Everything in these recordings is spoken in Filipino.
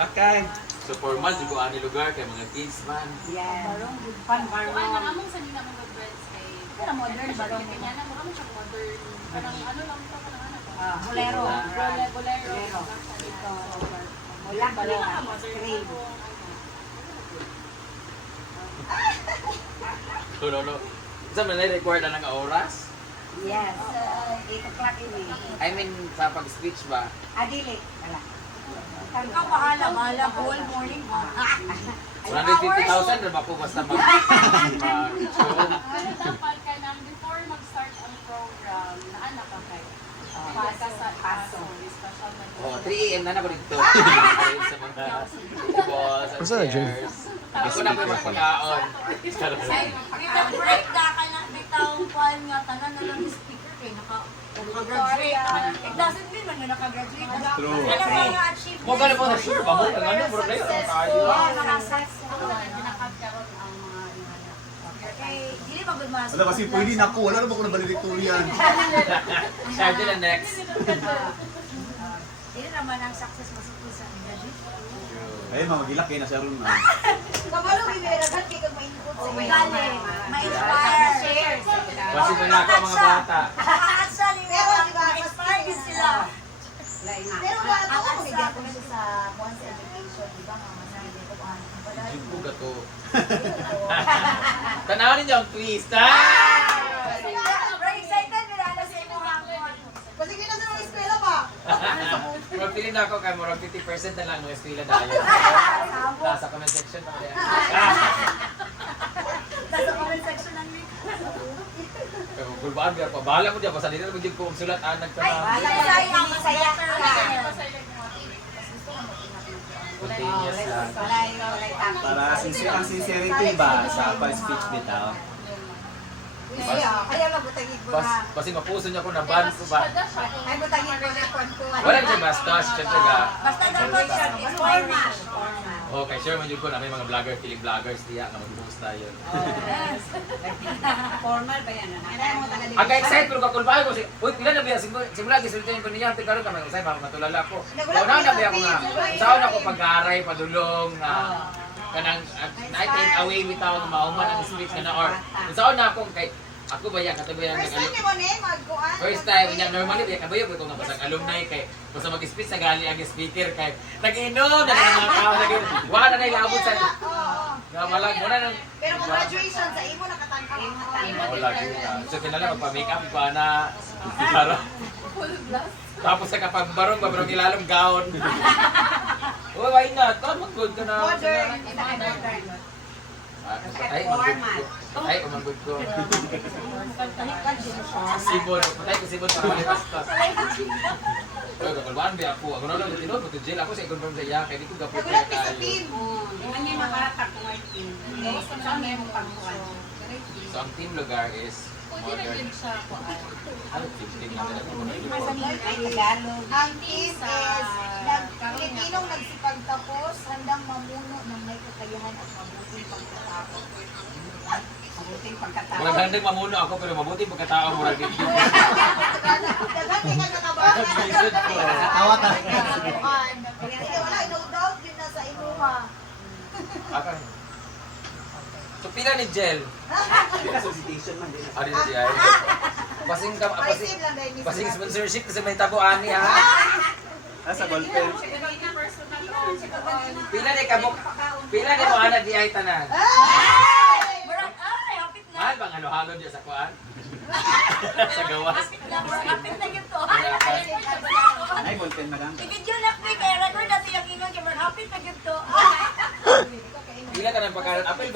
Okay. So formal, di ko ani lugar kay mga kids man. Yes. Fun Kuan barong. man among sa nila mga friends kay Pero modern barong. kanya na mo kami siya modern. Parang ano lang to kanang ano to. Bolero. Bolero. Ito. Wala barong. Cream. Lolo. Sa man record na ng oras? Yes. 8 o'clock ini. I mean sa pag-speech ba? Adili. Wala. Ikaw bahala whole morning. 150,000 na ba po basta mag-show? Ano dapat ka nang before mag-start ang program, naanak ka kay pasa sa paso, special man. Oh, 3 AM na na ko dito. Sa mga boss and chairs. Gusto na po yung magpakaon. Kita break da ka na bitaw kuan nga tanan na lang speaker kay naka-graduate ka. It doesn't mean man nga naka-graduate. True. Kaya mga achievement. Mo gani po na sure ba mo ang ano bro na yun. Mga successful nakagkaroon ang mga kay dili ba gud mas. Wala kasi pwede na ako, wala naman ako nabaliriktorian. Share din ang next. Dili naman ang success masukol sa graduate. Ayun, mga magilak kayo na siya ron. Kabalo giberagan kay kag ma-input sa gali, ma-inspire. Shares. Kasi na ako mga bata. Actually, ma-inspire din sila. Pero ba ako ako sa sa ko sa once education, di ba nga masabi ko pa. Jibu ka to. Tanaw ninyo ang twist, ha? Very excited nila na sa imong hangon. Kasi kina sa mga eskwela ba? Murag pili na ako kay murag 50% na lang mga eskwela dayo. Nasa comment section pa kaya. Nasa comment section lang ni. Pero gulbaan biya pa. Bahala mo diya pa sa dito mo ko sulat anag ka Ay, na. masaya. Continuous lang. Para ang sincerity ba sa pag-speech bitaw? Kaya mabutagin ko na. Kasi mapuso niya ko na ban ko ba. Ay, butagin ko na ko. Wala siya bastos, syempre ga. Basta dapat siya is formal. Okay, sure man yun ko na may mga vlogger, feeling vloggers diya nga mag-post tayo. Formal ba yan? Aga excited pero kakulbahay ko si uy pila na biya simula gisultihan ko niya karon ka may usay ba matulala ko. Una na biya ko nga. Saon ako pag-aray padulong na kanang night take away bitaw mauman ang speech kana or saon na ako kay ako ba yan katubayan ng first time niya normally biya kabayo ko nga basag alumni kay basta mag-speech sa gali ang speaker kay nag-inom na mga tao nag wala na ilabot sa nga malag mo na nang Pero kung graduation sa imo nakatangkang wala kita. So kinala magpa-makeup pa na para tapos sa kapag barong babarong ilalong gown. Oh, why not? Mag-good ka na. modern. Ay, mag-good ko. Ay, mag-good ko. Sibon. Patay ko sibon para malipas-pas. Oy, kakalbaan ba ako? Ako na lang tinod. Pati jail ako sa i-confirm sa iya. Kaya di ko gapit Nagulat kaya sa tayo. team. Iman niya makaratak kung ay team. Sa may mong pagkuhan. So, ang team lugar is modern. Ano team natin? Ay, Tagalog. Ang team is Pilipinong nagsipagtapos, handang mamuno ng may kakayahan at mabuting pagkatao. Mabuting pagkatao. Walang handang mamuno ako pero mabuti pagkatao mo rin dito. Daghan kay kagabahan. Nakatawa ta. Hindi wala, no doubt din na sa imuha. Akan. So, pila ni Jel? Solicitation man din. Ano na siya? Pasing ka, pasing, Paisip lang dahil ni pasing sponsorship kasi may tabuan niya. Sa ballpen. Pila ni kabok, pila ni mo anak di ay tanan. Murag ay hapit na. Mahal bang halo-halo diya sa kuan? Sa gawas. Hapit na gito. Ay, ballpen madam. Video na quick kay record na siya ingon kay murag hapit na gito. Pila ka ng pagkaon? Apil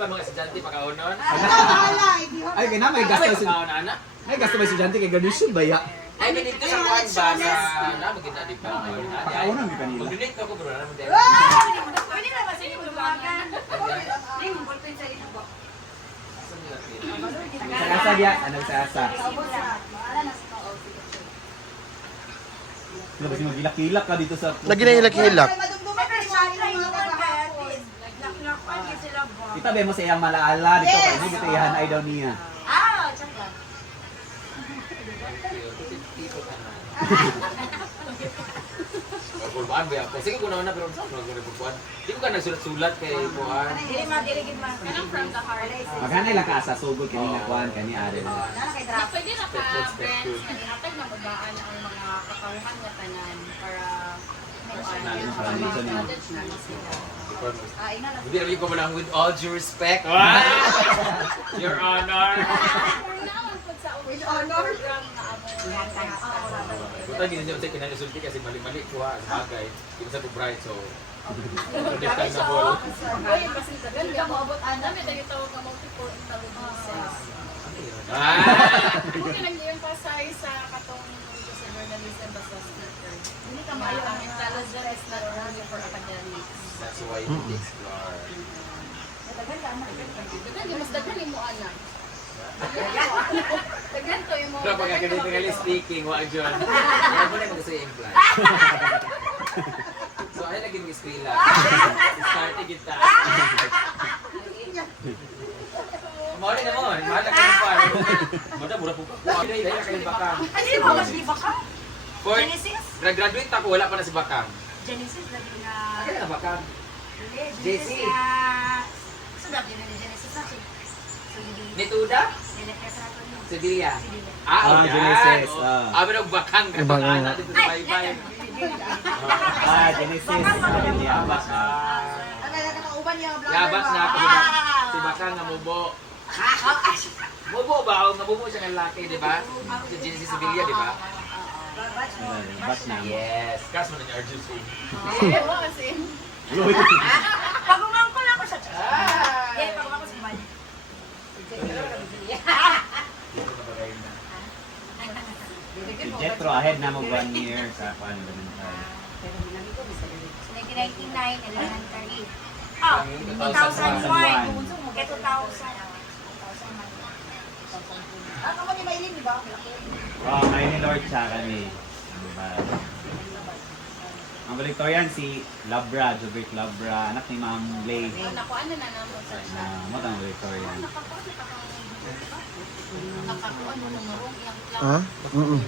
ba mga estudyante pagkaonon? Wala, hindi ho. Ay, kaya may gasto Apil si pagkaon ana? may gasto ba estudyante kay graduation ba ya? Ay, minito sa kuan ba sa maganda di pa. Pagkaonan di kanila. Mag-donate ako bro, ano mo din? Pwede na ba sige lumagan? Ay, mong ballpen sa ino ba? Sa asa dia, anong sa asa? Ano ba si magilak-kilak ka dito sa Lagi na hilak-hilak. Madumduman ka siya ng mga kagahapon. Kita ba mo sa iyang malaala dito kay hindi kita iyan ay daw niya. Ah, tsaka. Kulbaan ba ako? Sige, kunaon na, pero saan ko nagkulbaan? Di ko ka nagsulat-sulat kay Buhan. Dili ma, dili gid ma. Kanang from the heart. Maghanay lang ka sa sugod kani na kuan kani are. Nana kay Na draft. pwede na ka-friends na ihatag na babaan ang mga kakauhan nga tanan para Natin sa religion niya. knowledge na sila. Ina na. Hindi namin ko malang with all due respect. Your Honor. With honor. Program na amo. Buta hindi niyo sa kinanasulti kasi mali-mali ko ha, sa bagay. Hindi sa bright so. Understandable. Uy, pasintagan ka maabot ana may tayo tawag nga multiple intelligences. Kung kinagdiyon pa sa katong sa journalism basta speaker. Hindi ka maayo ang intelligence is not only for academics. That's why we explore. Daghan mas daghan imo ana. Daghan to imo. Pero pag academically speaking, wag yun. Kaya mo na yung gusto i-imply. So, ay lagi ng eskwela. Start kita. Mawali na mo. Mahal ka ng par. Mura po. Dahil kayo bakang. Ano mo mas di ba ka? For Genesis? graduate ako, wala pa na si Bakang. Genesis lagi na. Ano na Bakang? Genesis JC. na. Sunod yun na Genesis na si. Ni Tuda? Si Dilia. Ah, yan. Genesis, Oh. ah. Abi ng Bakang. Bakang natin sa bye-bye. Ah, Genesis. Kani abas na. Ang nakauban niya vlogger Labas na ako si Bakang nga mubo. Mubo ba? O nga mubo siya ng laki, di ba? Si Genesis Sevilla, di ba? Bas na. Yes. Kas mo na niya Arjun Singh. Oo kasi. Pagumang ko lang ako sa. Ah! Yeah, pagumang ko sa Bali. Si Jetro ahead na mo 1 year sa kuan elementary. So, 1999, elementary. Ah, 2001. Kaya 2000. Ano mo ni Maylin, di ba? Oh, kayo ni Lord siya kami. Diba? Ang Victorian si Labra, Jobert Labra, anak ni Ma'am Lay. Nakuan na namo sa siya. Na mo tang Victorian. Nakakuan mo ng marong iyang lang. Ha?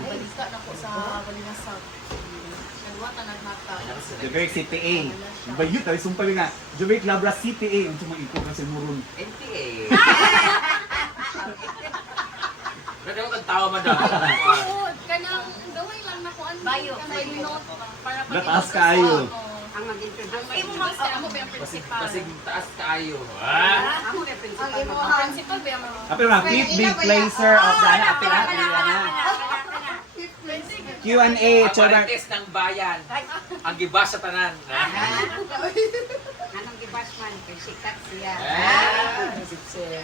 Balista na ko sa Balina South. Nagwata na nata. Jobert CPA. Bayut ay sumpay nga. Jobert Labra CPA ang sumang iko kasi muron. NPA. Pero kung tao man daw. Oo, kanang gawin lang na kuan. Bayo. Para Gataas kayo. Ang mag-introduce. Ay, Imo mo mag amo ba ang principal? Pasig taas kayo. Ah! Amo ba ang Ang principal? imo Ang principal ba ang Apil na, fifth big placer of the apil na. Q&A, Chobert. Marites ng bayan. Ang gibas sa tanan. Anong gibasman? Kay sikat siya. Ah! Sipsip.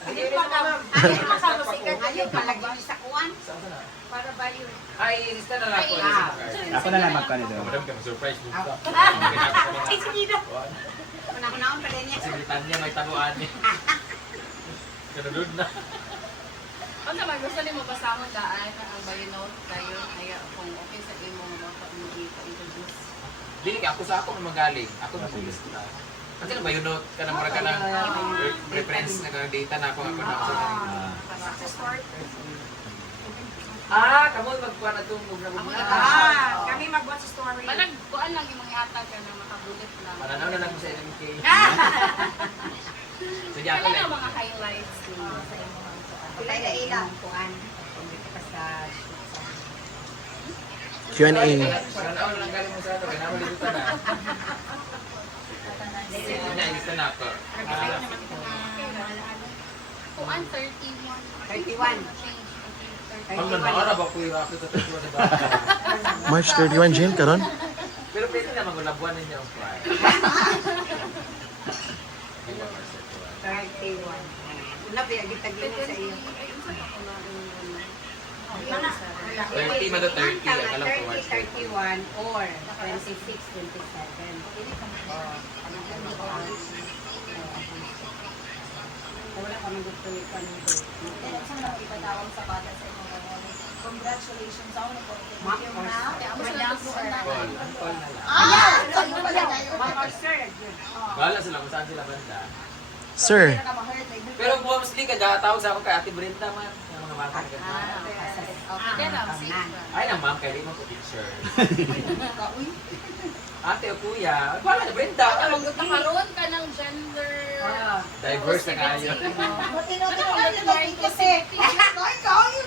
Hindi pa naman. Ano pa sa musikat? Ayaw palagi sa kuwan. Para ba yun? Ay, lista na lang ako. Ako na lang magkano doon. Madam ka ma-surprise mo ka. Ay, sige na. Panahon-ahon pa din niya. Kasi Britannia may tanuan niya. Kanunod na. Ano naman, gusto niyo mo basahon daan ang bayinot kayo kaya kung okay sa imo mga pa-introduce. Dili ka ako sa ako na magaling. Ako na pulis na. Kasi na ba yun note ka na mura ka ng reference na data na ako na ako sa kanila. Success story. Kamo magkuha na itong muna. Kami mag-watch story. Parang kuan lang yung mga ihatag ka na makabulit lang. Mananaw na lang mo sa NMK. So, di ako Kailan lang. ang mga highlights sa imo? Pilay na ilang. Kuan. Q&A. Mananaw na lang galing mo sa ito. Kaya naman dito na. Nailista na ako. Kuan 31. 31. Pag manawara ba ko yung ako sa tatlo na ba? March 31, Jen, karon? Pero pwede naman kung labuan ninyo ang fry. 31. Una ba yung gitagin sa iyo? 30 man to 30. Akala ko 30, 31 or 26, 27. Wala ka nang gusto ito ng Congratulations ako na po. Ma'am, Madam sir. Call. Ang call na lang. Sa'yo pala tayo. Bahala sila kung saan sila banda. Sir, Hindi ka ma-hurt. Pero mostly ka tawag sa ako kay Ate Brenda man. Yung mga bata ka. Kaya na, safe ba? Ay na ma'am, kaya di mo ko picture. Ate o kuya, wala na Brenda. Magkakaroon ka ng gender... Diverse na kayo. Matino-tino kasi. Ay, kayo,